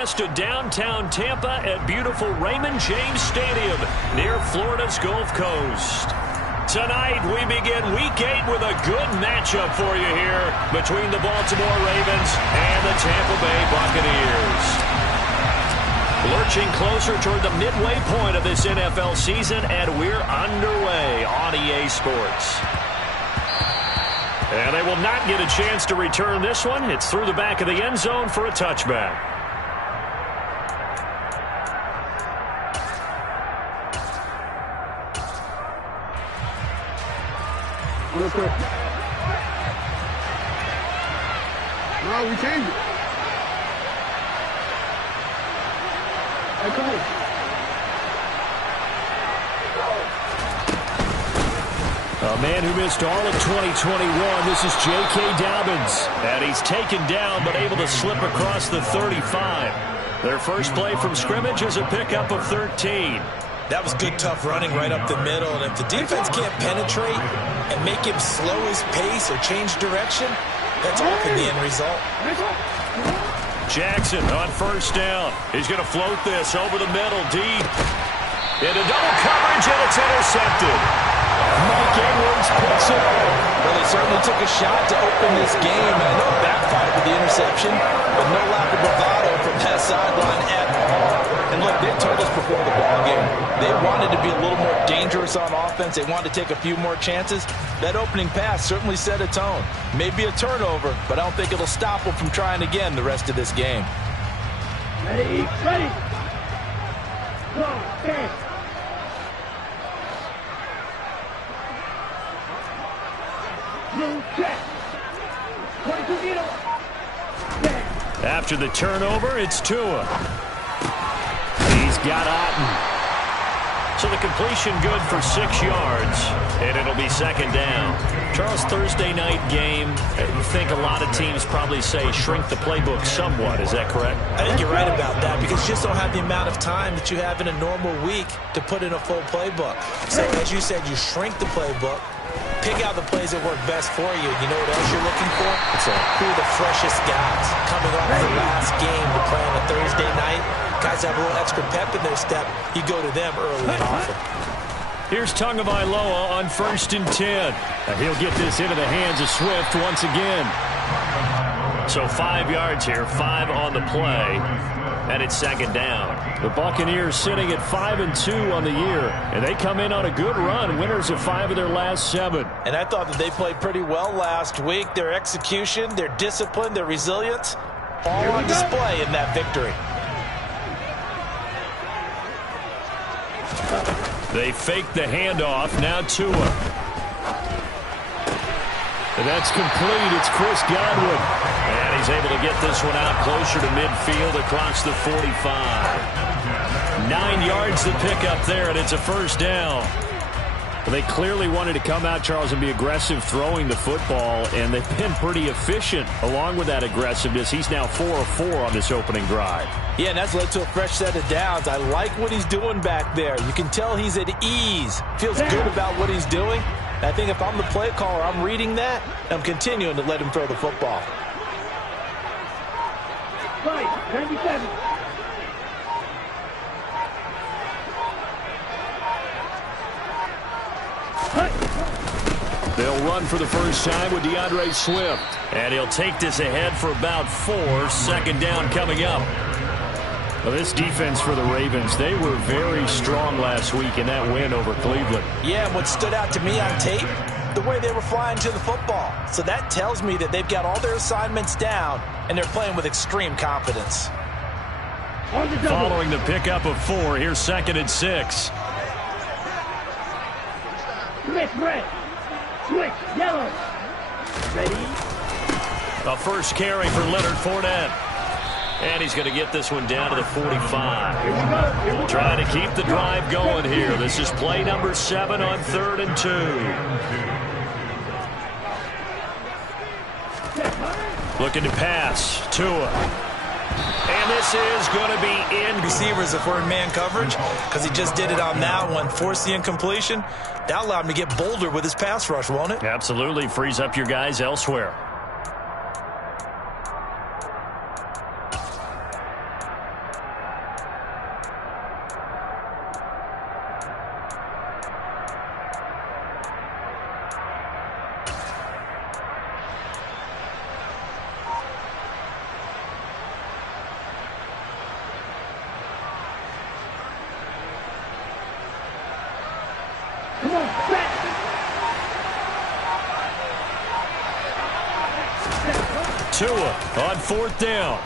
To downtown Tampa at beautiful Raymond James Stadium near Florida's Gulf Coast. Tonight we begin Week 8 with a good matchup for you here between the Baltimore Ravens and the Tampa Bay Buccaneers. Lurching closer toward the midway point of this NFL season, and we're underway on EA Sports. And they will not get a chance to return this one. It's through the back of the end zone for a touchback. No, we changed it. Hey, come on. A man who missed all of 2021. This is J.K. Dobbins. And he's taken down but able to slip across the 35. Their first play from scrimmage is a pickup of 13. That was good, tough running right up the middle. And if the defense can't penetrate and make him slow his pace or change direction, that's often the end result. Jackson on first down. He's going to float this over the middle, deep. Into double coverage, and it's intercepted. Mike Edwards picks it up. Well, they certainly took a shot to open this game. I know it backfired with the interception, but no lack of bravado from that sideline at all. And look, they told us before the ball game, they wanted to be a little more dangerous on offense. They wanted to take a few more chances. That opening pass certainly set a tone. Maybe a turnover, but I don't think it'll stop them from trying again the rest of this game. Ready, ready. Go, okay. After the turnover, it's Tua. He's got Otten. So the completion good for 6 yards, and it'll be second down. Charles, Thursday night game, I think a lot of teams probably say shrink the playbook somewhat. Is that correct? I think you're right about that because you just don't have the amount of time that you have in a normal week to put in a full playbook. So as you said, you shrink the playbook. Pick out the plays that work best for you. You know what else you're looking for? Who are the freshest guys coming off the last game to play on a Thursday night? Guys have a little extra pep in their step. You go to them early and often. Here's Tagovailoa on 1st and 10. And he'll get this into the hands of Swift once again. So 5 yards here, 5 on the play. And it's second down. The Buccaneers sitting at 5-2 on the year. And they come in on a good run. Winners of 5 of their last 7. And I thought that they played pretty well last week. Their execution, their discipline, their resilience, all on display in that victory. They fake the handoff. Now Tua. And that's complete. It's Chris Godwin. And he's able to get this one out closer to midfield across the 45. 9 yards to pick up there, and it's a first down. Well, they clearly wanted to come out, Charles, and be aggressive throwing the football, and they've been pretty efficient along with that aggressiveness. He's now 4 of 4 on this opening drive. Yeah, and that's led to a fresh set of downs. I like what he's doing back there. You can tell he's at ease. Feels good about what he's doing. I think if I'm the play caller, I'm reading that, and I'm continuing to let him throw the football. Right, 97. They'll run for the first time with DeAndre Swift. And he'll take this ahead for about 4. Second down coming up. Well, this defense for the Ravens, they were very strong last week in that win over Cleveland. Yeah, and what stood out to me on tape, the way they were flying to the football. So that tells me that they've got all their assignments down, and they're playing with extreme confidence. Following the pickup of 4, here's 2nd and 6. Switch red. Switch yellow. Ready? A first carry for Leonard Fournette. And he's going to get this one down to the 45. Trying to keep the drive going here. This is play number 7 on 3rd and 2. Looking to pass. Tua. And this is going to be in. Receivers if we're in man coverage, because he just did it on that one. Forced the incompletion. That allowed him to get bolder with his pass rush, won't it? Absolutely. Frees up your guys elsewhere. Tua on 4th down.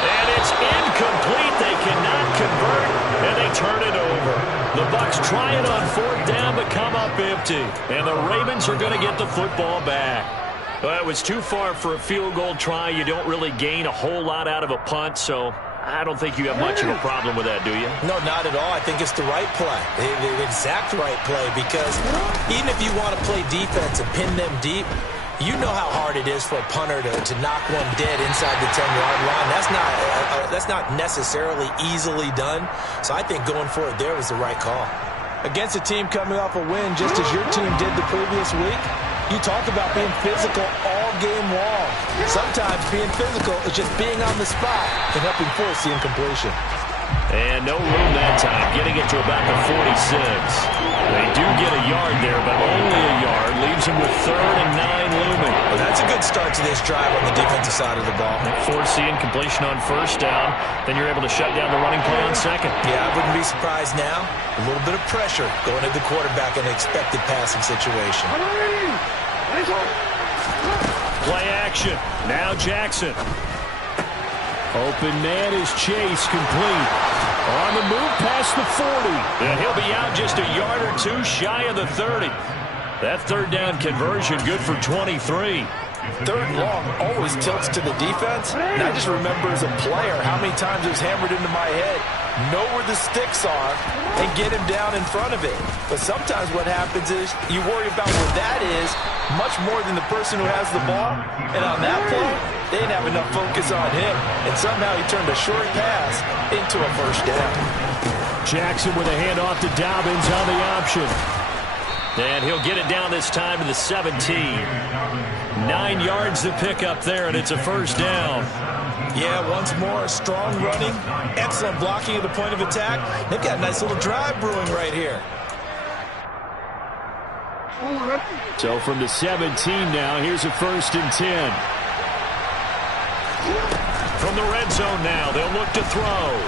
And it's incomplete. They cannot convert, and they turn it over. The Bucs try it on 4th down, but come up empty. And the Ravens are going to get the football back. Well, it was too far for a field goal try. You don't really gain a whole lot out of a punt, so I don't think you have much of a problem with that, do you? No, not at all. I think it's the right play, the exact right play, because even if you want to play defense and pin them deep, you know how hard it is for a punter to knock one dead inside the 10-yard line. That's not necessarily easily done. So I think going for it there was the right call. Against a team coming off a win, just as your team did the previous week, you talk about being physical all game long. Sometimes being physical is just being on the spot and helping force the incompletion. And no room that time, getting it to about the 46. They do get a yard there, but only a yard. Leaves them with 3rd and 9 looming. Well, that's a good start to this drive on the defensive side of the ball. Force the incompletion on 1st down. Then you're able to shut down the running play on 2nd. Yeah, I wouldn't be surprised now. A little bit of pressure going at the quarterback in an expected passing situation. Play action. Now Jackson. Open man is Chase, complete. On the move past the 40. And he'll be out just a yard or two shy of the 30. That 3rd down conversion good for 23. 3rd and long always tilts to the defense. And I just remember as a player how many times it was hammered into my head. Know where the sticks are and get him down in front of it. But sometimes what happens is you worry about where that is much more than the person who has the ball. And on that play, they didn't have enough focus on him. And somehow he turned a short pass into a 1st down. Jackson with a handoff to Dobbins on the option. And he'll get it down this time to the 17. 9 yards to pick up there, and it's a 1st down. Yeah, once more, strong running, excellent blocking at the point of attack. They've got a nice little drive brewing right here. So from the 17 now, here's a 1st and 10. From the red zone now, they'll look to throw.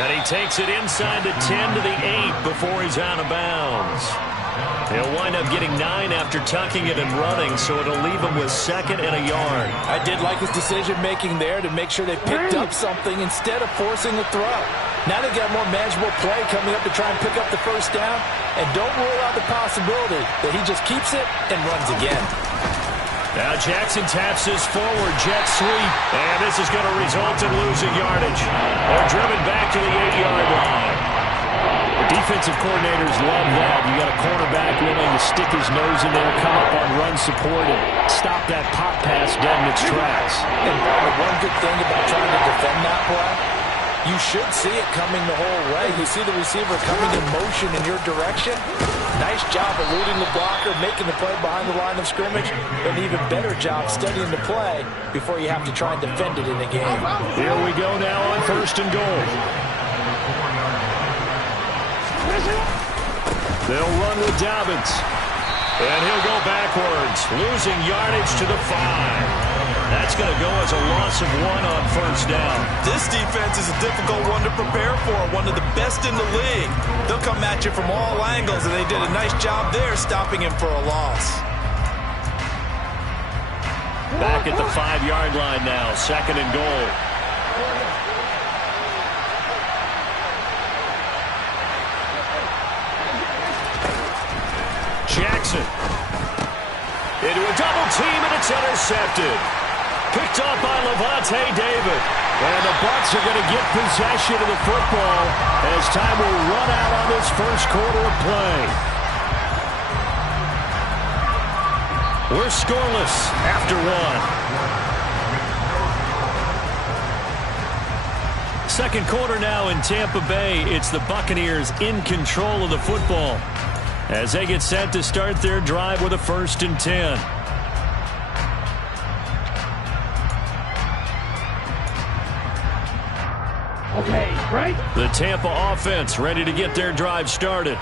And he takes it inside the 10 to the 8 before he's out of bounds. He'll wind up getting 9 after tucking it and running, so it'll leave him with 2nd and a yard. I did like his decision-making there to make sure they picked up something instead of forcing the throw. Now they've got a more manageable play coming up to try and pick up the 1st down, and don't rule out the possibility that he just keeps it and runs again. Now Jackson taps his forward jet sweep, and this is going to result in losing yardage. They're driven back to the 8-yard line. The defensive coordinators love that. You got a cornerback willing to stick his nose in there, come up on run support, and stop that pop pass dead in its tracks. And the one good thing about trying to defend that play, you should see it coming the whole way. You see the receiver coming in motion in your direction. Nice job eluding the blocker, making the play behind the line of scrimmage. An even better job studying the play before you have to try and defend it in a game. Here we go now on 1st and goal. They'll run with Dobbins. And he'll go backwards, losing yardage to the 5. That's going to go as a loss of 1 on 1st down. This defense is a difficult one to prepare for, one of the best in the league. They'll come at you from all angles, and they did a nice job there stopping him for a loss. Back at the 5-yard line now, 2nd and goal. Jackson into a double team, and it's intercepted. Picked up by Levante David. And the Bucs are going to get possession of the football as time will run out on this 1st quarter of play. We're scoreless after 1. 2nd quarter now in Tampa Bay. It's the Buccaneers in control of the football as they get set to start their drive with a 1st and 10. Okay, right? The Tampa offense ready to get their drive started.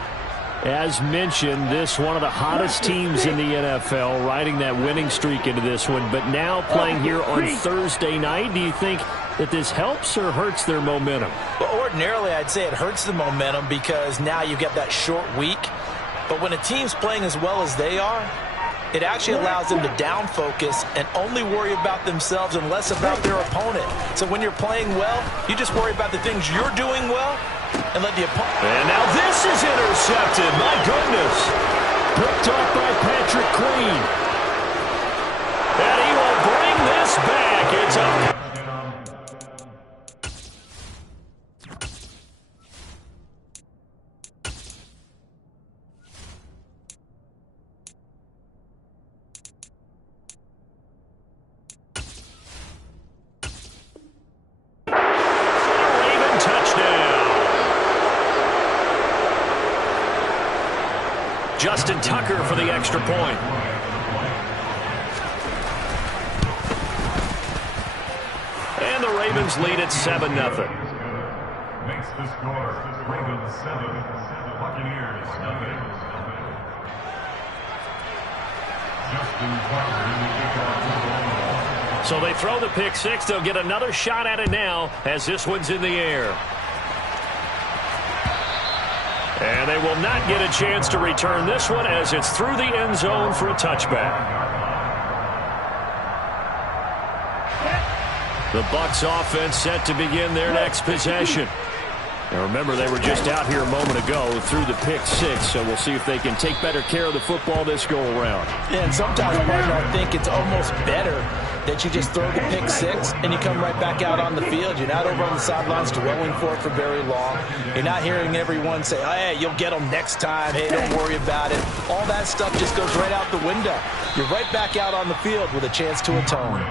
As mentioned, this one of the hottest teams in the NFL, riding that winning streak into this one, but now playing here on Thursday night. Do you think that this helps or hurts their momentum? Well, ordinarily, I'd say it hurts the momentum because now you get that short week. But when a team's playing as well as they are, it actually allows them to down focus and only worry about themselves and less about their opponent. So when you're playing well, you just worry about the things you're doing well and let the opponent. And now this is intercepted. My goodness. Picked off by Patrick Queen. And he will bring this back. It's up. Justin Tucker for the extra point. And the Ravens lead at 7-0. Makes the score Ravens 7, Buccaneers nothing. Justin Tucker in the kickoff. So they throw the pick six. They'll get another shot at it now as this one's in the air. And they will not get a chance to return this one as it's through the end zone for a touchback. The Bucs offense set to begin their next possession. Now remember, they were just out here a moment ago through the pick six, so we'll see if they can take better care of the football this go around. Yeah, and sometimes, partner, I think it's almost better that you just throw the pick six and you come right back out on the field. You're not over on the sidelines dwelling for it for very long. You're not hearing everyone say, oh, hey, you'll get them next time. Hey, don't worry about it. All that stuff just goes right out the window. You're right back out on the field with a chance to atone.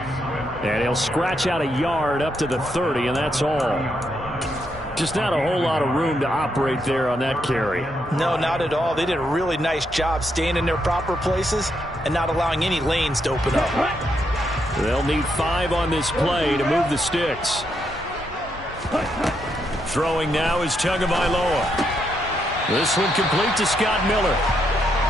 And he'll scratch out a yard up to the 30, and that's all. Just not a whole lot of room to operate there on that carry. No, not at all. They did a really nice job staying in their proper places and not allowing any lanes to open up. They'll need 5 on this play to move the sticks. Throwing now is Tagovailoa. This one complete to Scott Miller.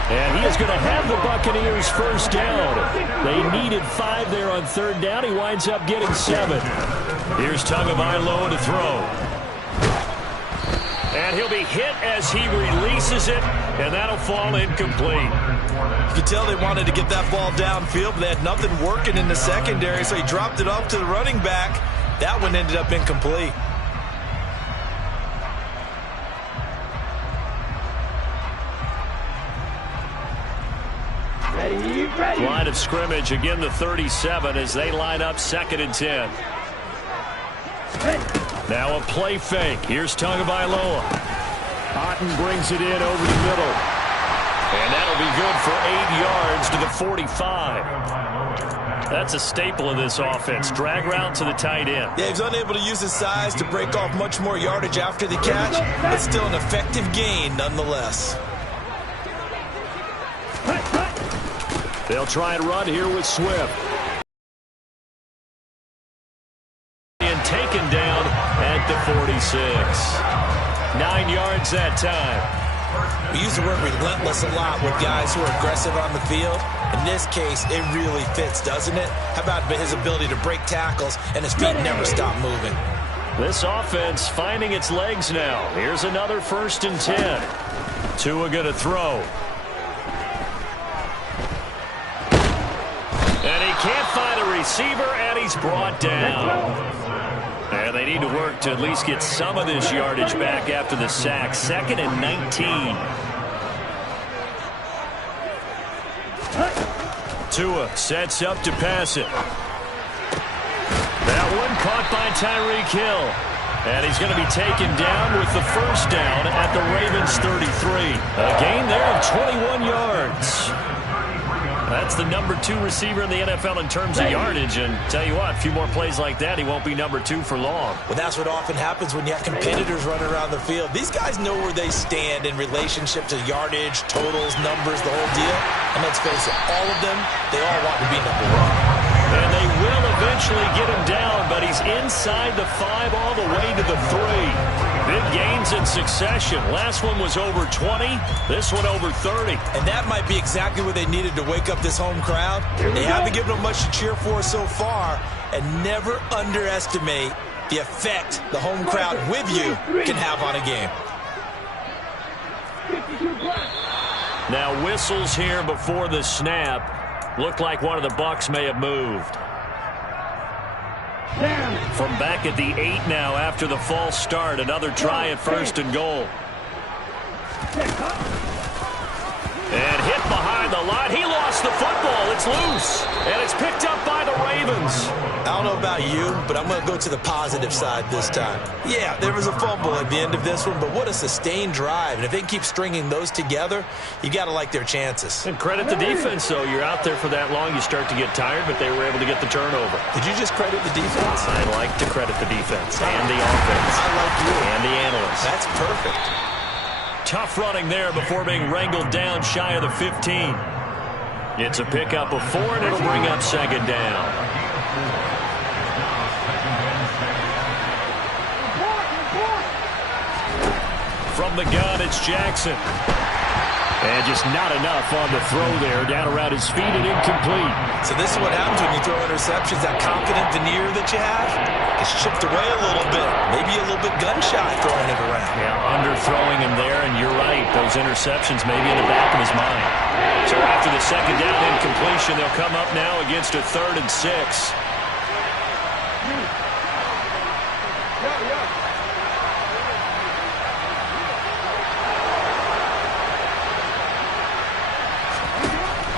And he is going to have the Buccaneers first down. They needed 5 there on third down. He winds up getting 7. Here's Tagovailoa to throw. And he'll be hit as he releases it, and that'll fall incomplete. You could tell they wanted to get that ball downfield, but they had nothing working in the secondary, so he dropped it off to the running back. That one ended up incomplete. Line of scrimmage, again the 37 as they line up 2nd and 10. Now a play fake. Here's Tagovailoa. Otten brings it in over the middle. And that'll be good for 8 yards to the 45. That's a staple of this offense. Drag route to the tight end. Yeah, he's unable to use his size to break off much more yardage after the catch, but still an effective gain nonetheless. They'll try and run here with Swift. And taken down at the 46. 9 yards that time. We use the word relentless a lot with guys who are aggressive on the field. In this case, it really fits, doesn't it? How about his ability to break tackles and his feet never stop moving? This offense finding its legs now. Here's another 1st and 10. Tua going to throw. And he can't find a receiver, and he's brought down. And they need to work to at least get some of this yardage back after the sack. 2nd and 19. Tua sets up to pass it. That one caught by Tyreek Hill. And he's going to be taken down with the first down at the Ravens 33. A gain there of 21 yards. That's the number 2 receiver in the NFL in terms of yardage. And tell you what, a few more plays like that, he won't be number 2 for long. Well, that's what often happens when you have competitors running around the field. These guys know where they stand in relationship to yardage, totals, numbers, the whole deal. And let's face it, all of them, they all want to be number 1. And they will eventually get him down, but he's inside the 5 all the way to the 3. Big gains in succession. Last one was over 20. This one over 30. And that might be exactly what they needed to wake up this home crowd. They haven't given them much to cheer for so far. And never underestimate the effect the home crowd with you can have on a game. Now whistles here before the snap. Looked like one of the Bucs may have moved. From back at the 8 now after the false start. Another try at 1st and goal. And hit behind the line. He lost the football. It's loose. And it's picked up by the Ravens. I don't know about you, but I'm going to go to the positive side this time. Yeah, there was a fumble at the end of this one, but what a sustained drive. And if they keep stringing those together, you got to like their chances. And credit the defense, though. You're out there for that long, you start to get tired, but they were able to get the turnover. Did you just credit the defense? I like to credit the defense and the offense. I like you. And the analysts. That's perfect. Tough running there before being wrangled down shy of the 15. It's a pickup of 4, and it'll bring up 2nd down. From the gun, it's Jackson. And just not enough on the throw there. Down around his feet and incomplete. So this is what happens when you throw interceptions. That confident veneer that you have gets chipped away a little bit. Maybe a little bit gun-shy throwing it around. Yeah, underthrowing him there, and you're right. Those interceptions may be in the back of his mind. So after the 2nd down incompletion, they'll come up now against a 3rd and 6.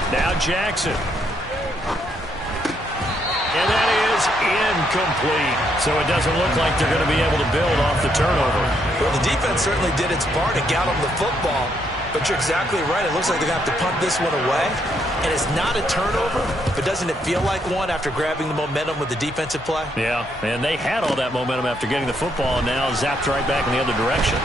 Now Jackson. And that is incomplete. So it doesn't look like they're going to be able to build off the turnover. Well, the defense certainly did its part to get them the football. But you're exactly right. It looks like they're going to have to punt this one away. And it's not a turnover, but doesn't it feel like one after grabbing the momentum with the defensive play? Yeah, and they had all that momentum after getting the football, and now zapped right back in the other direction.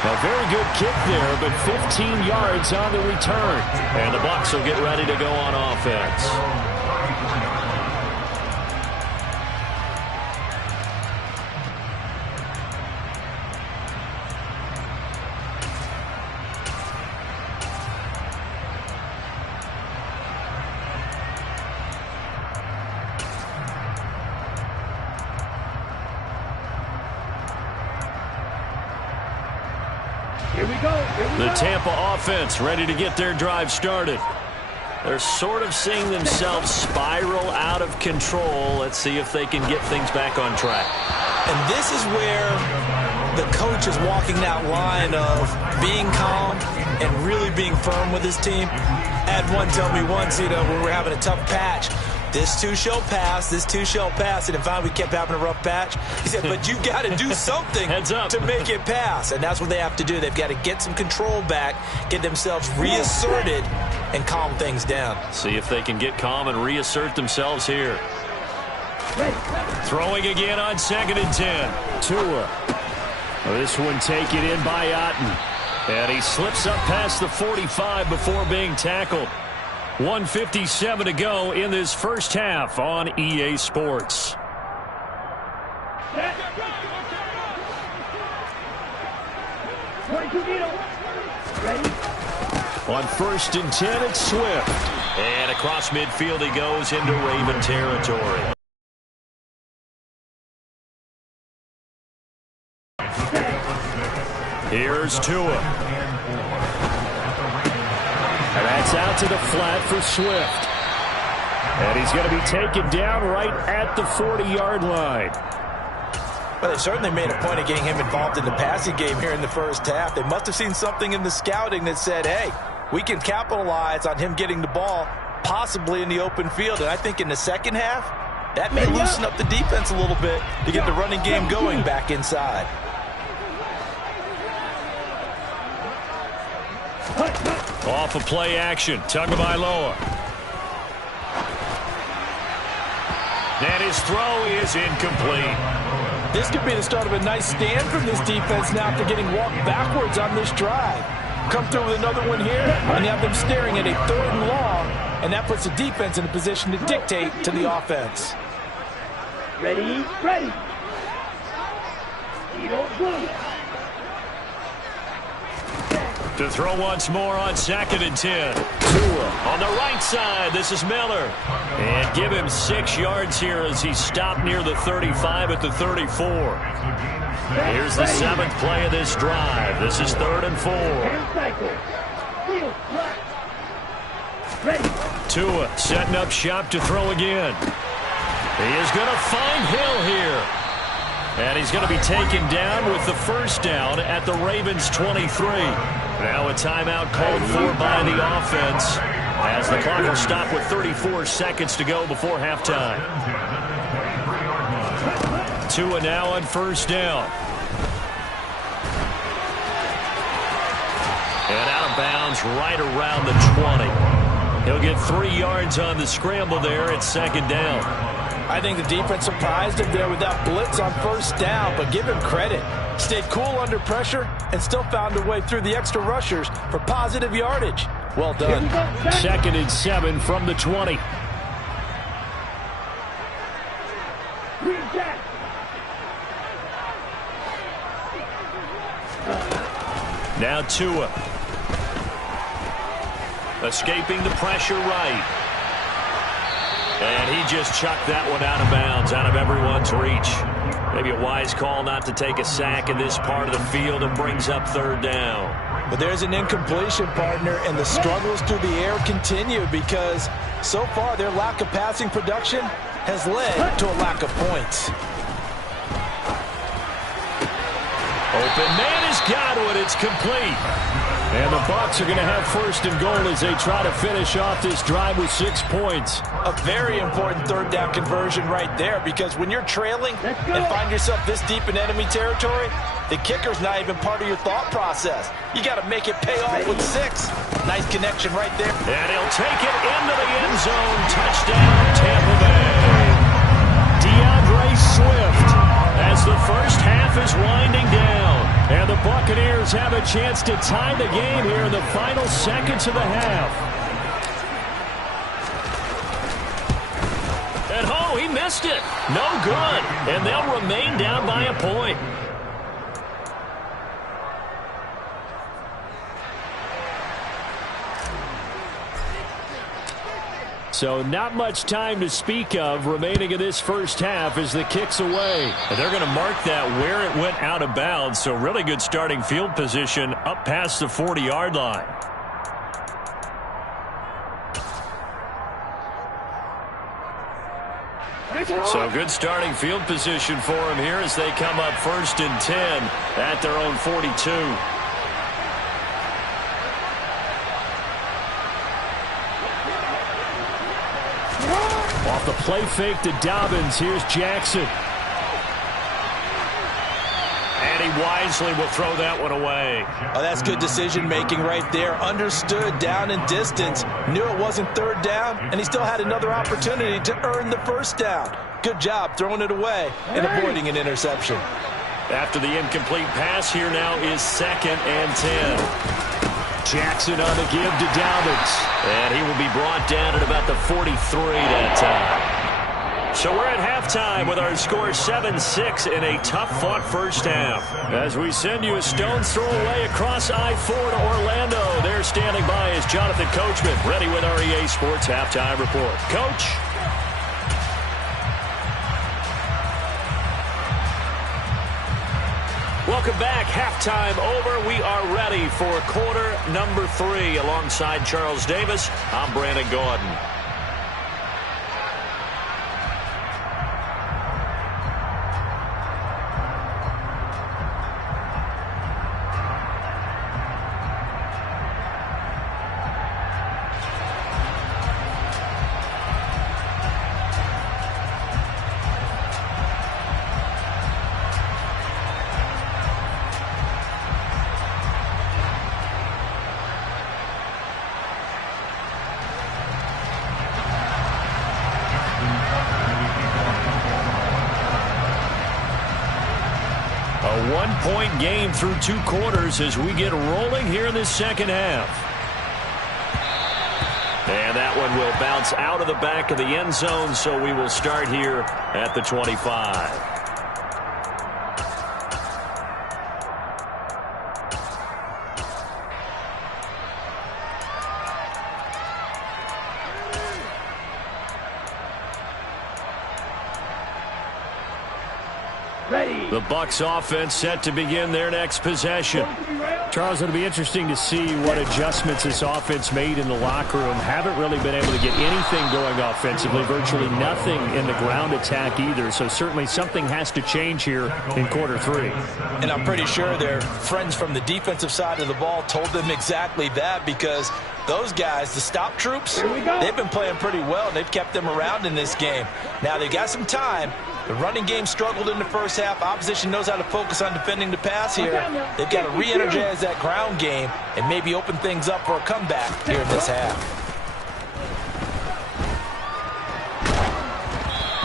A very good kick there, but 15 yards on the return. And the Bucs will get ready to go on offense. The Tampa offense ready to get their drive started. They're sort of seeing themselves spiral out of control. Let's see if they can get things back on track. And this is where the coach is walking that line of being calm and really being firm with his team. I had one tell me once, when we were having a tough patch, this too shall pass, this too shall pass. And finally we kept having a rough patch. He said, but you got to do something to make it pass. And that's what they have to do. They've got to get some control back, get themselves reasserted, and calm things down. See if they can get calm and reassert themselves here. Throwing again on 2nd and 10. Tua. This one taken in by Otten. And he slips up past the 45 before being tackled. 1:57 to go in this first half on EA Sports. On 1st and 10, it's Swift. And across midfield he goes into Raven territory. Here's Tua. And that's out to the flat for Swift. And he's going to be taken down right at the 40-yard line. Well, they certainly made a point of getting him involved in the passing game here in the first half. They must have seen something in the scouting that said, hey, we can capitalize on him getting the ball possibly in the open field. And I think in the second half, that may loosen up the defense a little bit to get the running game going back inside. Off of play action. Tagovailoa. And his throw is incomplete. This could be the start of a nice stand from this defense now after getting walked backwards on this drive. Come through with another one here, and you have them staring at a 3rd and long, and that puts the defense in a position to dictate to the offense. Ready, ready. To throw once more on 2nd and 10. Tua on the right side. This is Miller. And give him 6 yards here as he stopped near the 35 at the 34. Here's the 7th play of this drive. This is 3rd and 4. Tua setting up shop to throw again. He is going to find Hill here. And he's going to be taken down with the first down at the Ravens 23. Now a timeout called for by the offense as the clock will stop with 34 seconds to go before halftime. Tua now on first down. And out of bounds right around the 20. He'll get 3 yards on the scramble there at 2nd down. I think the defense surprised him there with that blitz on first down, but give him credit. Stayed cool under pressure and still found a way through the extra rushers for positive yardage. Well done. 2nd and 7 from the 20. Now Tua. Escaping the pressure right. And he just chucked that one out of bounds, out of everyone's reach. Maybe a wise call not to take a sack in this part of the field and brings up 3rd down. But there's an incompletion, partner, and the struggles through the air continue because so far their lack of passing production has led to a lack of points. Open man is Godwin. It's complete. And the Bucs are going to have 1st and goal as they try to finish off this drive with 6 points. A very important 3rd down conversion right there because when you're trailing and find yourself this deep in enemy territory, the kicker's not even part of your thought process. You got to make it pay off with 6. Nice connection right there. And he'll take it into the end zone. Touchdown, Tampa Bay. DeAndre Swift as the first half is winding down. And the Buccaneers have a chance to tie the game here in the final seconds of the half. And oh, he missed it. No good. And they'll remain down by a point. So not much time to speak of remaining in this first half as the kick's away. And they're going to mark that where it went out of bounds. So really good starting field position up past the 40-yard line. So good starting field position for them here as they come up 1st and 10 at their own 42. Off the play fake to Dobbins. Here's Jackson. And he wisely will throw that one away. Oh, that's good decision-making right there. Understood down and distance. Knew it wasn't 3rd down, and he still had another opportunity to earn the 1st down. Good job throwing it away and avoiding an interception. After the incomplete pass, here now is 2nd and 10. Jackson on the give to Dobbins. And he will be brought down at about the 43 that time. So we're at halftime with our score 7-6 in a tough-fought first half. As we send you a stone's throw away across I-4 to Orlando. There standing by is Jonathan Coachman, ready with our EA Sports Halftime Report. Coach? Welcome back. Halftime over. We are ready for quarter number 3. Alongside Charles Davis, I'm Brandon Gordon. A one-point game through 2 quarters as we get rolling here in this second half. And that one will bounce out of the back of the end zone, so we will start here at the 25. Ready. The Bucs offense set to begin their next possession. Charles, it'll be interesting to see what adjustments this offense made in the locker room. Haven't really been able to get anything going offensively, virtually nothing in the ground attack either. So certainly something has to change here in quarter 3. And I'm pretty sure their friends from the defensive side of the ball told them exactly that, because those guys, the stop troops, they've been playing pretty well, and they've kept them around in this game. Now they've got some time. The running game struggled in the first half. Opposition knows how to focus on defending the pass here. They've got to re-energize that ground game and maybe open things up for a comeback here in this half.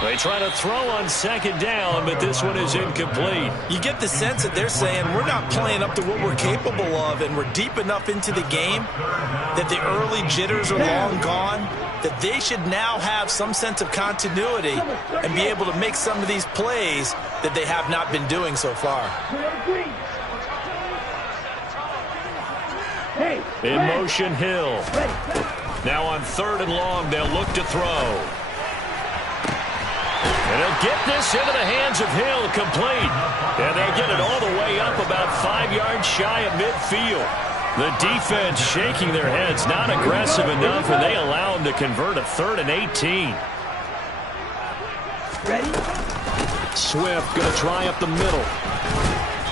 They try to throw on second down, but this one is incomplete. You get the sense that they're saying we're not playing up to what we're capable of, and we're deep enough into the game that the early jitters are long gone, that they should now have some sense of continuity and be able to make some of these plays that they have not been doing so far. In motion, Hill. Now on 3rd and long, they'll look to throw. And he'll get this into the hands of Hill, complete. And they'll get it all the way up about 5 yards shy of midfield. The defense shaking their heads, not aggressive enough, and they allow him to convert a 3rd and 18. Ready. Swift going to try up the middle.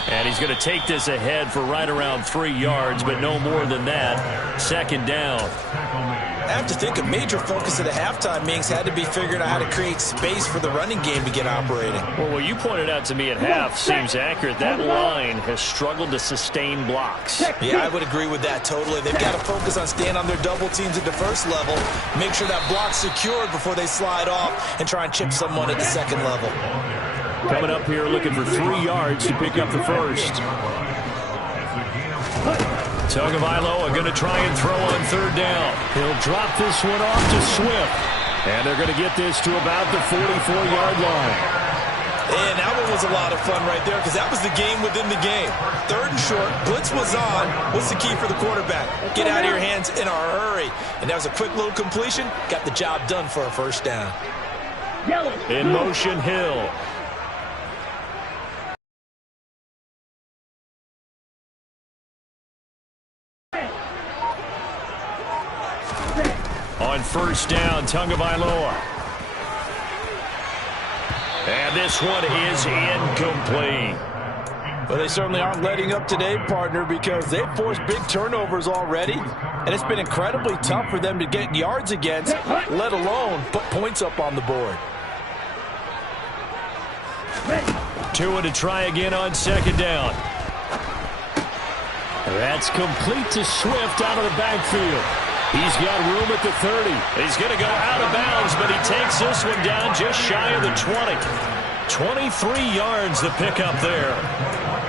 And he's going to take this ahead for right around 3 yards, but no more than that. 2nd down. I have to think a major focus of the halftime meetings had to be figuring out how to create space for the running game to get operating. Well, what you pointed out to me at half seems accurate. That line has struggled to sustain blocks. Yeah, I would agree with that totally. They've got to focus on staying on their double teams at the first level, make sure that block's secured before they slide off and try and chip someone at the 2nd level. Coming up here looking for 3 yards to pick up the first. Tagovailoa going to try and throw on 3rd down. He'll drop this one off to Swift. And they're going to get this to about the 44-yard line. And that one was a lot of fun right there, because that was the game within the game. 3rd and short, blitz was on. What's the key for the quarterback? Get out of your hands in a hurry. And that was a quick little completion. Got the job done for a 1st down. In motion, Hill. On 1st down, Tagovailoa. And this one is incomplete. Well, they certainly aren't letting up today, partner, because they've forced big turnovers already, and it's been incredibly tough for them to get yards against, let alone put points up on the board. Tua to try again on 2nd down. That's complete to Swift out of the backfield. He's got room at the 30. He's going to go out of bounds, but he takes this one down just shy of the 20. 23 yards the pickup there.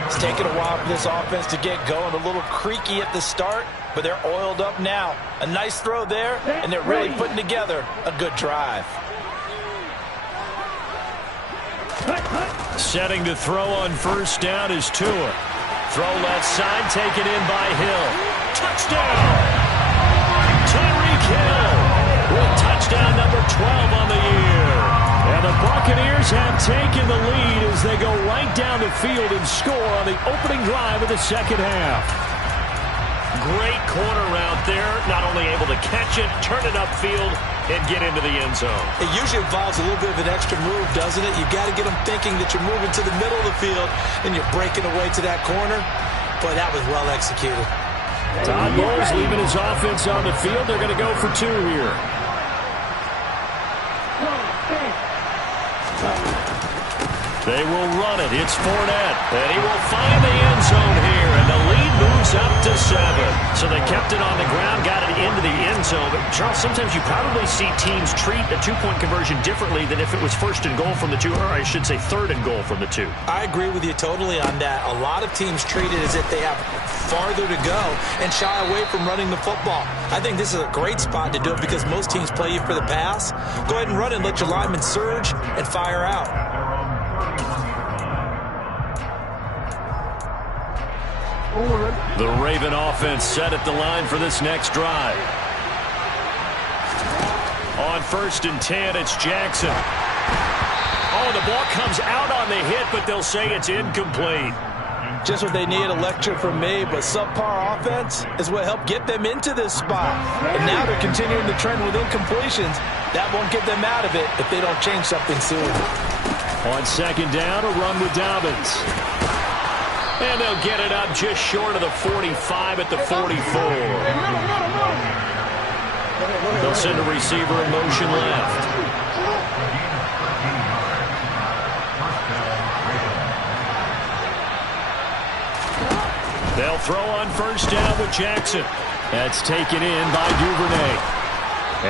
It's taken a while for this offense to get going. A little creaky at the start, but they're oiled up now. A nice throw there, and they're really putting together a good drive. Setting to throw on 1st down is Tua. Throw left side, taken in by Hill. Touchdown! Tyreek Hill with touchdown number 12 on the year. And the Buccaneers have taken the lead as they go right down the field and score on the opening drive of the 2nd half. Great corner route there. Not only able to catch it, turn it upfield, and get into the end zone. It usually involves a little bit of an extra move, doesn't it? You've got to get them thinking that you're moving to the middle of the field and you're breaking away to that corner. Boy, that was well executed. Todd Bowles leaving his offense on the field. They're going to go for 2 here. They will run it. It's Fournette. And he will find the end zone here. And the lead moves up to 7. So they kept it on the ground, got it into the end zone. But, Charles, sometimes you probably see teams treat a 2-point conversion differently than if it was 1st and goal from the 2, or I should say 3rd and goal from the 2. I agree with you totally on that. A lot of teams treat it as if they have farther to go and shy away from running the football. I think this is a great spot to do it because most teams play you for the pass. Go ahead and run and let your linemen surge and fire out. The Raven offense set at the line for this next drive. On 1st and 10, it's Jackson. Oh, the ball comes out on the hit, but they'll say it's incomplete. Just what they need, a lecture from me, but subpar offense is what helped get them into this spot. And now they're continuing the trend with incompletions. That won't get them out of it if they don't change something soon. On second down, a run with Dobbins. And they'll get it up just short of the 45 at the 44. They'll send a receiver in motion left. They'll throw on first down with Jackson. That's taken in by Duvernay.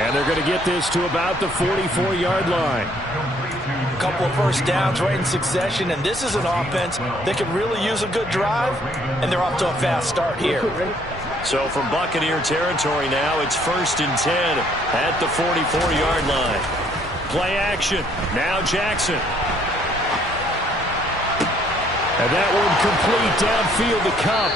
And they're going to get this to about the 44-yard line. A couple of first downs right in succession, and this is an offense that could really use a good drive, and they're off to a fast start here. So from Buccaneer territory now, it's 1st and 10 at the 44-yard line. Play action. Now Jackson. And that one complete downfield to Kupp.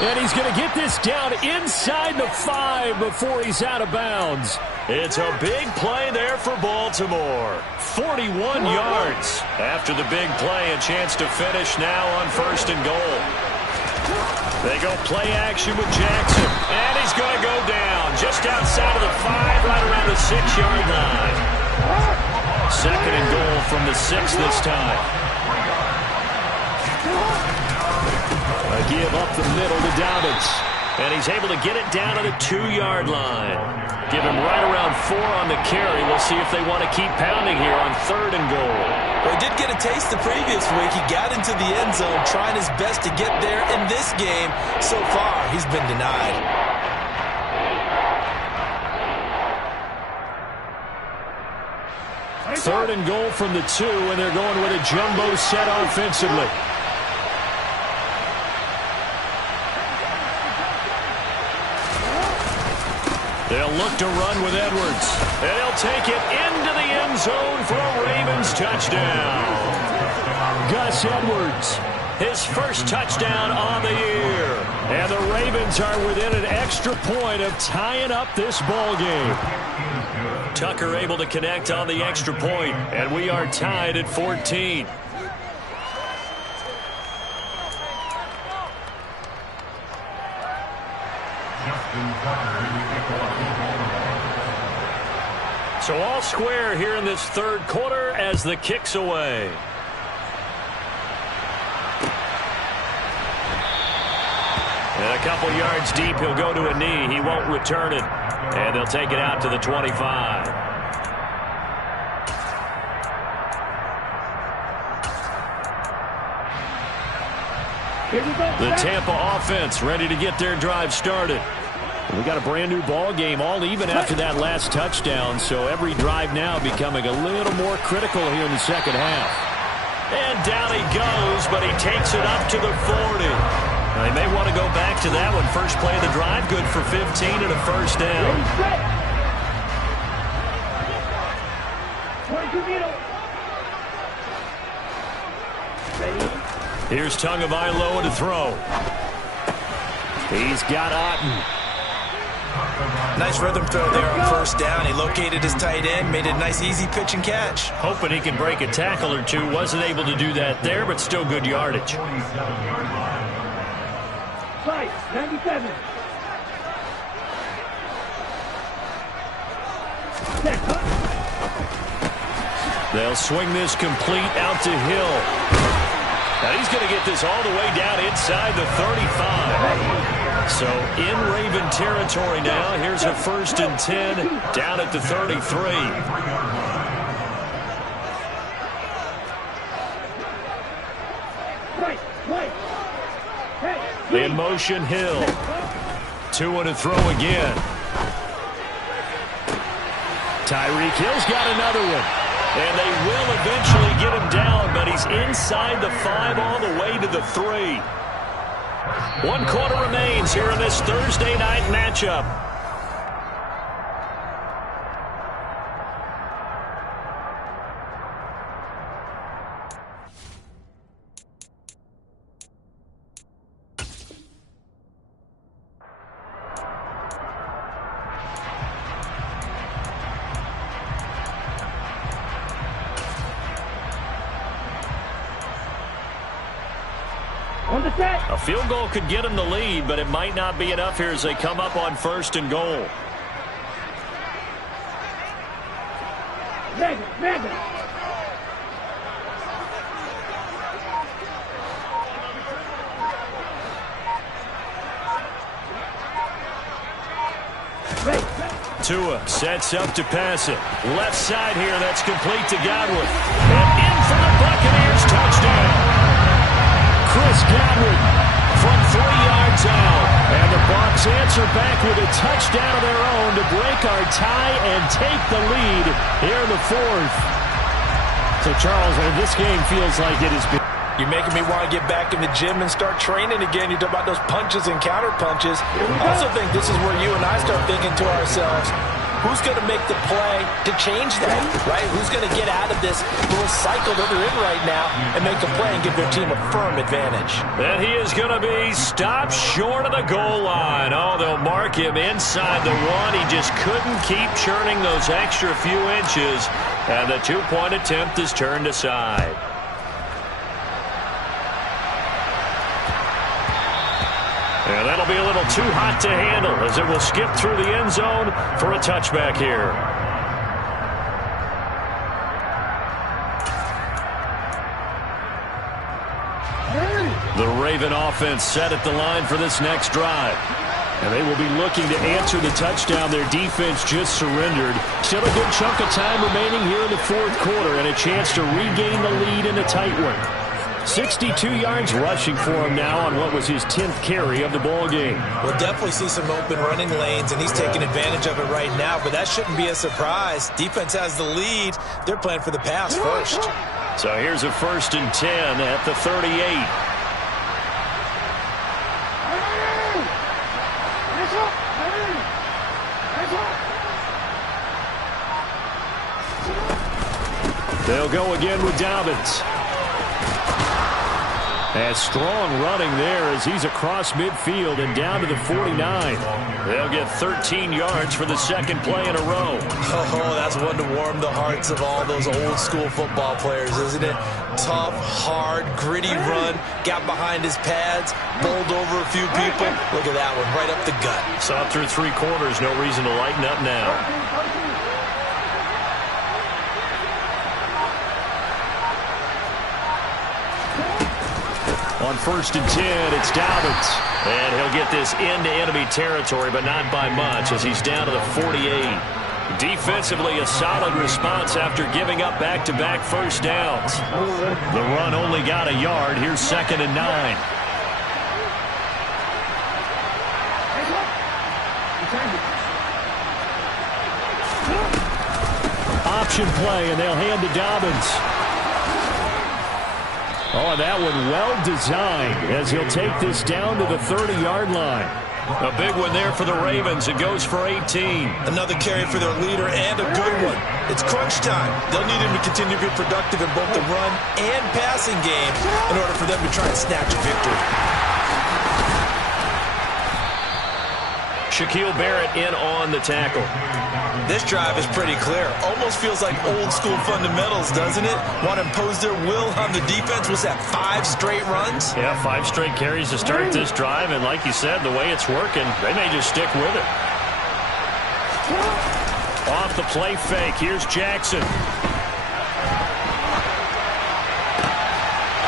And he's going to get this down inside the 5 before he's out of bounds. It's a big play there for Baltimore. 41 yards. After the big play, a chance to finish now on 1st and goal. They go play action with Jackson. And he's going to go down just outside of the 5, right around the 6-yard line. 2nd and goal from the 6 this time. A give up the middle to Dobbins. And he's able to get it down to the 2-yard line. Give him right around 4 on the carry. We'll see if they want to keep pounding here on 3rd and goal. Well, he did get a taste the previous week. He got into the end zone, trying his best to get there in this game. So far, he's been denied. Third and goal from the 2, and they're going with a jumbo set offensively. They'll look to run with Edwards. And he'll take it into the end zone for a Ravens touchdown. Gus Edwards. His first touchdown on the year. And the Ravens are within an extra point of tying up this ball game. Tucker able to connect on the extra point, and we are tied at 14. So all square here in this 3rd quarter as the kick's away. And a couple yards deep, he'll go to a knee. He won't return it. And they'll take it out to the 25. The Tampa offense ready to get their drive started. We got a brand new ball game, all even after that last touchdown, so every drive now becoming a little more critical here in the second half. And down he goes, but he takes it up to the 40. Now, they may want to go back to that one. First play of the drive, good for 15 and a first down. Here's Tagovailoa to throw. He's got Otten. Nice rhythm throw there on first down. He located his tight end, made it a nice easy pitch and catch. Hoping he can break a tackle or two. Wasn't able to do that there, but still good yardage. 97. They'll swing this complete out to Hill. Now he's going to get this all the way down inside the 35. So in Raven territory now. Here's a 1st and 10 down at the 33. In motion, Hill. 2 and a throw again. Tyreek Hill's got another one. And they will eventually get him down, but he's inside the 5 all the way to the 3. 1 quarter remains here in this Thursday night matchup. On the set. A field goal could get them the lead, but it might not be enough here as they come up on 1st and goal. Mega. Tua sets up to pass it. Left side here, that's complete to Godwin. And in for the Buccaneers, touchdown. Chris Godwin from 3 yards out. And the Bucs answer back with a touchdown of their own to break our tie and take the lead here in the 4th. So, Charles, this game feels like it has been. You're making me want to get back in the gym and start training again. You talk about those punches and counter punches. I also think this is where you and I start thinking to ourselves, who's going to make the play to change that, right? Who's going to get out of this little cycle that they're in right now and make the play and give their team a firm advantage? And he is going to be stopped short of the goal line. Oh, they'll mark him inside the 1. He just couldn't keep churning those extra few inches, and the 2-point attempt is turned aside. And that'll be a little too hot to handle as it will skip through the end zone for a touchback here. The Raven offense set at the line for this next drive. And they will be looking to answer the touchdown their defense just surrendered. Still a good chunk of time remaining here in the 4th quarter and a chance to regain the lead in a tight one. 62 yards rushing for him now on what was his 10th carry of the ball game. We'll definitely see some open running lanes, and he's taking advantage of it right now, but that shouldn't be a surprise. Defense has the lead. They're playing for the pass first. So here's a 1st and 10 at the 38. They'll go again with Dobbins. And strong running there as he's across midfield and down to the 49. They'll get 13 yards for the 2nd play in a row. Oh, that's one to warm the hearts of all those old school football players, isn't it? Tough, hard, gritty run. Got behind his pads, bowled over a few people. Look at that one, right up the gut. Saw through 3 quarters, no reason to lighten up now. On 1st and 10, it's Dobbins. And he'll get this into enemy territory, but not by much as he's down to the 48. Defensively, a solid response after giving up back-to-back first downs. The run only got a yard. Here's 2nd and 9. Option play, and they'll hand to Dobbins. Oh, that one well designed as he'll take this down to the 30-yard line. A big one there for the Ravens. It goes for 18. Another carry for their leader and a good one. It's crunch time. They'll need him to continue to be productive in both the run and passing game in order for them to try and snatch a victory. Shaquille Barrett in on the tackle. This drive is pretty clear. Almost feels like old school fundamentals, doesn't it? Want to impose their will on the defense. Was that 5 straight runs? Yeah, 5 straight carries to start this drive. And like you said, the way it's working, they may just stick with it. Off the play fake. Here's Jackson.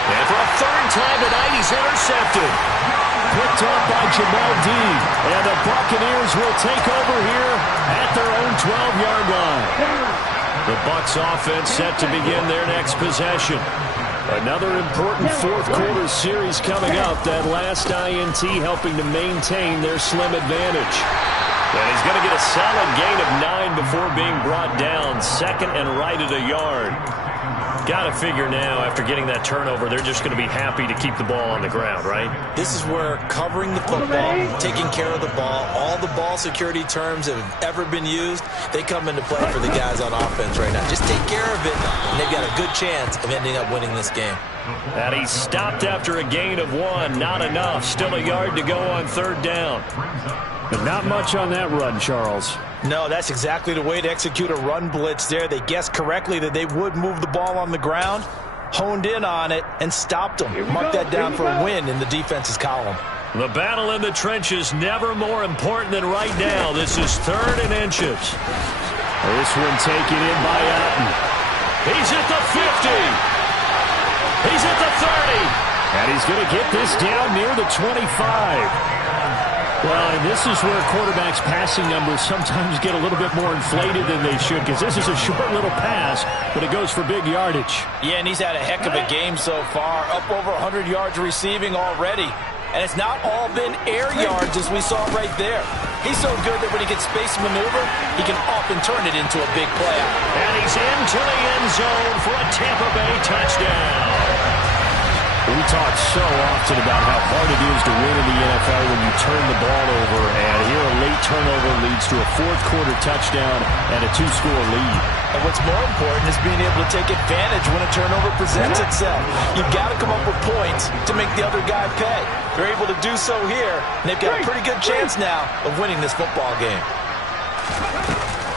And for a 3rd time tonight, he's intercepted. Picked off by Jamel Dean. And the Buccaneers will take over here at their own 12-yard line. The Bucs offense set to begin their next possession. Another important 4th quarter series coming up. That last INT helping to maintain their slim advantage. And he's going to get a solid gain of 9 before being brought down. 2nd and right at a yard. Got to figure now, after getting that turnover, they're just going to be happy to keep the ball on the ground, right? This is where covering the football, taking care of the ball, all the ball security terms that have ever been used, they come into play for the guys on offense right now. Just take care of it, and they've got a good chance of ending up winning this game. And he stopped after a gain of 1. Not enough. Still a yard to go on 3rd down. But not much on that run, Charles. No, that's exactly the way to execute a run blitz there. They guessed correctly that they would move the ball on the ground. honed in on it and stopped them. Mark that down for a win in the defense's column. The battle in the trenches never more important than right now. This is 3rd and inches. This one taken in by Upton. He's at the 50. He's at the 30. And he's going to get this down near the 25. Well, and this is where quarterbacks' passing numbers sometimes get a little bit more inflated than they should, because this is a short little pass, but it goes for big yardage. Yeah, and he's had a heck of a game so far, up over 100 yards receiving already. And it's not all been air yards, as we saw right there. He's so good that when he gets space to maneuver, he can often turn it into a big play. And he's into the end zone for a Tampa Bay touchdown. We talk so often about how hard it is to win in the NFL when you turn the ball over, and here a late turnover leads to a 4th-quarter touchdown and a 2-score lead. And what's more important is being able to take advantage when a turnover presents itself. You've got to come up with points to make the other guy pay. They're able to do so here, and they've got a pretty good chance now of winning this football game.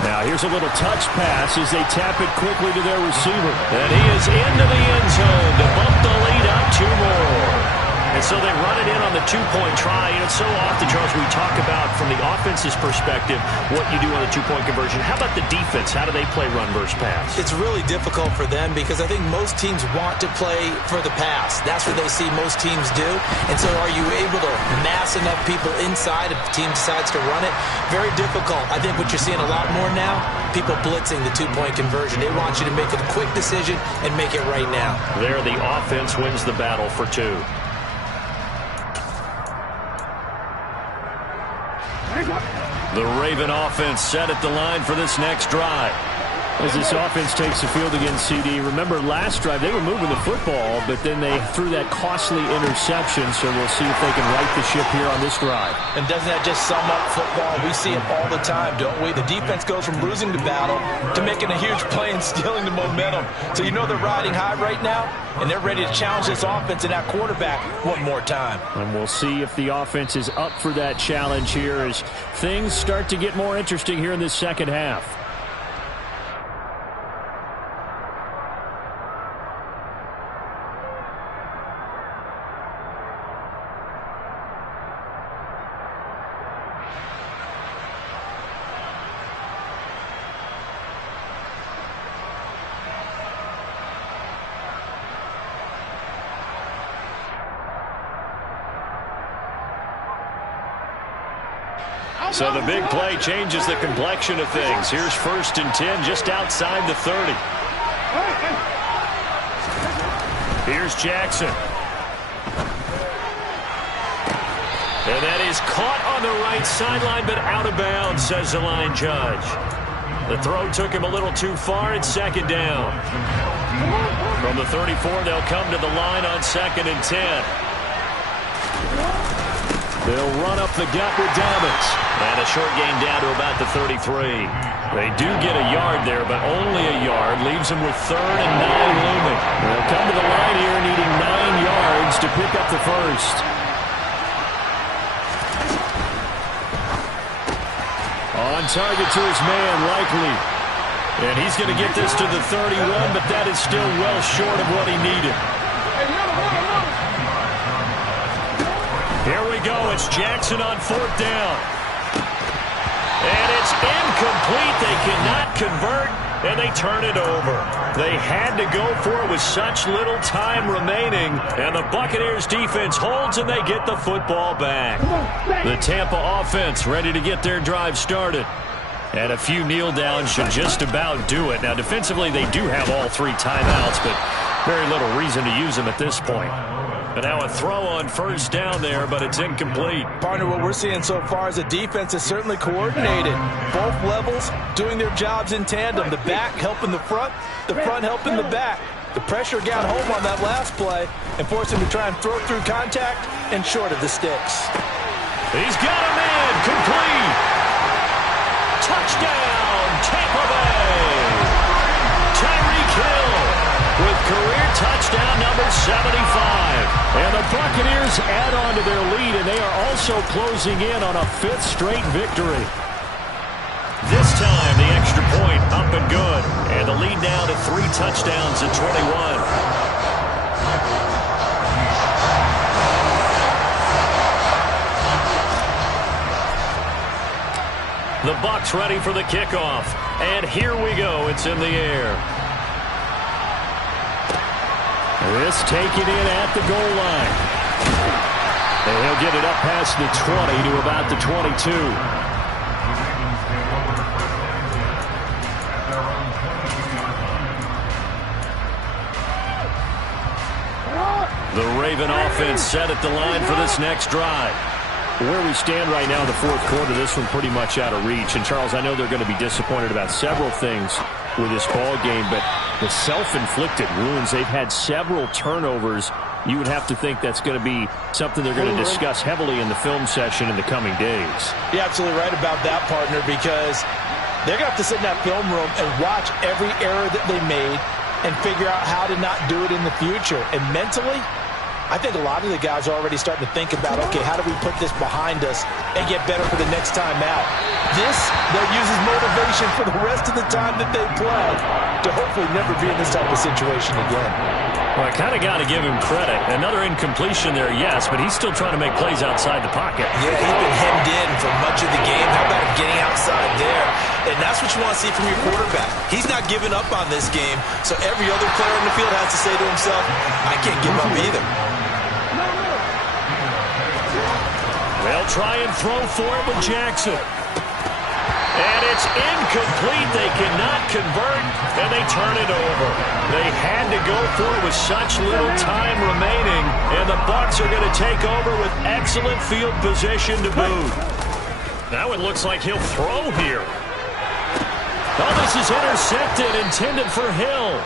Now here's a little touch pass as they tap it quickly to their receiver. And he is into the end zone to bump the lead up 2 more. And so they run it in on the 2-point try. And it's so often, Charles, we talk about from the offense's perspective what you do on the 2-point conversion. How about the defense? How do they play run versus pass? It's really difficult for them because I think most teams want to play for the pass. That's what they see most teams do. And so are you able to mass enough people inside if the team decides to run it? Very difficult. I think what you're seeing a lot more now, people blitzing the 2-point conversion. They want you to make a quick decision and make it right now. There, the offense wins the battle for 2. The Raven offense set at the line for this next drive. As this offense takes the field against CD, remember last drive they were moving the football, but then they threw that costly interception, so we'll see if they can right the ship here on this drive. And doesn't that just sum up football? We see it all the time, don't we? The defense goes from losing the battle to making a huge play and stealing the momentum. So you know they're riding high right now, and they're ready to challenge this offense and that quarterback one more time. And we'll see if the offense is up for that challenge here as things start to get more interesting here in this second half. So the big play changes the complexion of things. Here's 1st and 10 just outside the 30. Here's Jackson. And that is caught on the right sideline, but out of bounds, says the line judge. The throw took him a little too far. It's 2nd down. From the 34, they'll come to the line on 2nd and 10. They'll run up the gut with Dobbins. And a short gain down to about the 33. They do get a yard there, but only a yard. Leaves them with 3rd and 9 looming. They'll come to the line here needing 9 yards to pick up the first. On target to his man, Likely. And he's going to get this to the 31, but that is still well short of what he needed. Here we go. It's Jackson on 4th down. And it's incomplete. They cannot convert, and they turn it over. They had to go for it with such little time remaining, and the Buccaneers defense holds, and they get the football back. The Tampa offense ready to get their drive started. And a few kneel downs should just about do it. Now, defensively, they do have all 3 timeouts, but very little reason to use them at this point. And now a throw on 1st down there, but it's incomplete. Partner, what we're seeing so far is the defense is certainly coordinated. Both levels doing their jobs in tandem. The back helping the front helping the back. The pressure got home on that last play and forced him to try and throw through contact and short of the sticks. He's got a man, complete. Touchdown, Tampa Bay. Tyreek Hill with career touchdown number 75. And the Buccaneers add on to their lead, and they are also closing in on a 5th straight victory. This time, the extra point up and good. And the lead now to 3 touchdowns at 21. The Bucs ready for the kickoff. And here we go. It's in the air. This taken in at the goal line. And he'll get it up past the 20 to about the 22. The Raven offense set at the line for this next drive. Where we stand right now in the fourth quarter, this one pretty much out of reach. And, Charles, I know they're going to be disappointed about several things with this ball game, but the self-inflicted wounds, they've had several turnovers. You would have to think that's going to be something they're going to discuss heavily in the film session in the coming days. You're absolutely right about that, partner, because they're going to have to sit in that film room and watch every error that they made and figure out how to not do it in the future. And mentally, I think a lot of the guys are already starting to think about, okay, how do we put this behind us and get better for the next time out? This, they'll use as motivation for the rest of the time that they play to hopefully never be in this type of situation again. Well, I kind of got to give him credit. Another incompletion there, yes, but he's still trying to make plays outside the pocket. Yeah, he's been hemmed in for much of the game. How about him getting outside there? And that's what you want to see from your quarterback. He's not giving up on this game, so every other player on the field has to say to himself, I can't give up either. They'll try and throw for it with Jackson. And it's incomplete. They cannot convert, and they turn it over. They had to go for it with such little time remaining, and the Bucs are going to take over with excellent field position to boot. Now it looks like he'll throw here. Oh, this is intercepted, intended for Hill.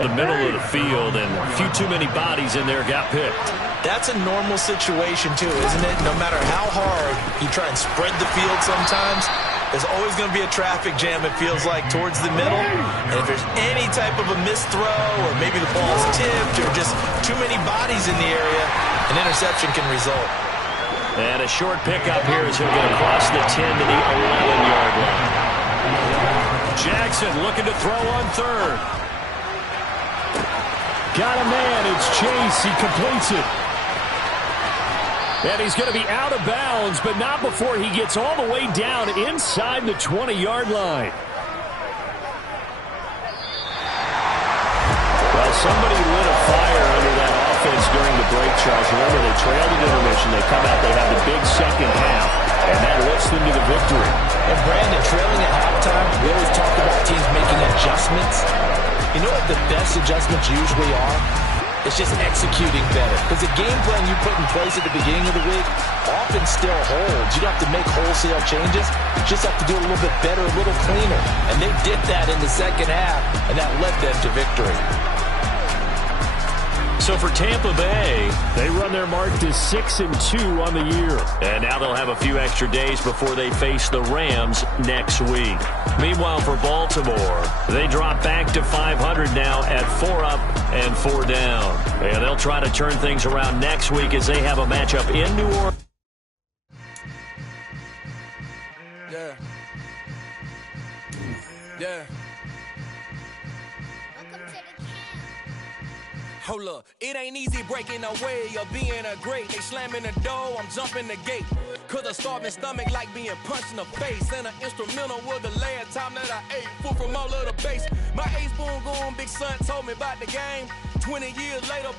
The middle of the field, and a few too many bodies in there got picked. That's a normal situation, too, isn't it? No matter how hard you try and spread the field sometimes, there's always going to be a traffic jam, it feels like, towards the middle. And if there's any type of a missed throw, or maybe the ball's tipped, or just too many bodies in the area, an interception can result. And a short pickup here as he'll get across the 10 to the 11-yard line. Jackson looking to throw on third. Got a man. It's Chase. He completes it. And he's going to be out of bounds, but not before he gets all the way down inside the 20-yard line. Well, somebody lit a fire under that offense during the break, Charles. Remember, they trailed at intermission. They come out, they have the big second half, and that lifts them to the victory. And, Brandon, trailing at halftime, we always talk about teams making adjustments. You know what the best adjustments usually are? It's just executing better. Because the game plan you put in place at the beginning of the week often still holds. You don't have to make wholesale changes. You just have to do it a little bit better, a little cleaner. And they did that in the second half, and that led them to victory. So for Tampa Bay, they run their mark to 6-2 on the year. And now they'll have a few extra days before they face the Rams next week. Meanwhile, for Baltimore, they drop back to 500 now at 4 up and 4 down. And they'll try to turn things around next week as they have a matchup in New Orleans. Yeah. Yeah. Hold up, it ain't easy breaking away or being a great. They slamming the door, I'm jumping the gate. Cause a starving stomach like being punched in the face. And an instrumental was the last time that I ate food from all of the base. My A-spoon going, big son told me about the game. 20 years later,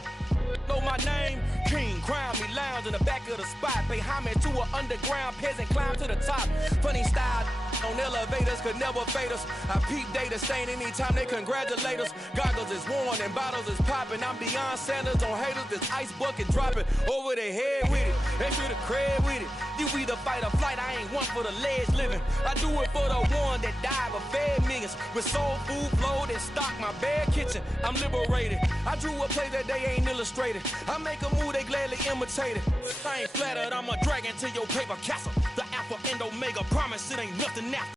know my name. King, crown me, lounge in the back of the spot. Pay homage to an underground peasant, climb to the top. Funny style on elevators could never fade us. I peep data stain anytime they congratulate us. Goggles is worn and bottles is popping. I'm beyond Sanders on haters. This ice bucket dropping over their head with it. Extra the cred with it. You either fight or flight. I ain't one for the ledge living. I do it for the one that died but fed millions. With soul food flowed and stock my bad kitchen. I'm liberated. I drew a play that they ain't illustrated. I make a move they gladly imitate it. I ain't flattered. I'm a dragon to your paper castle. The alpha and omega promise it ain't nothing after.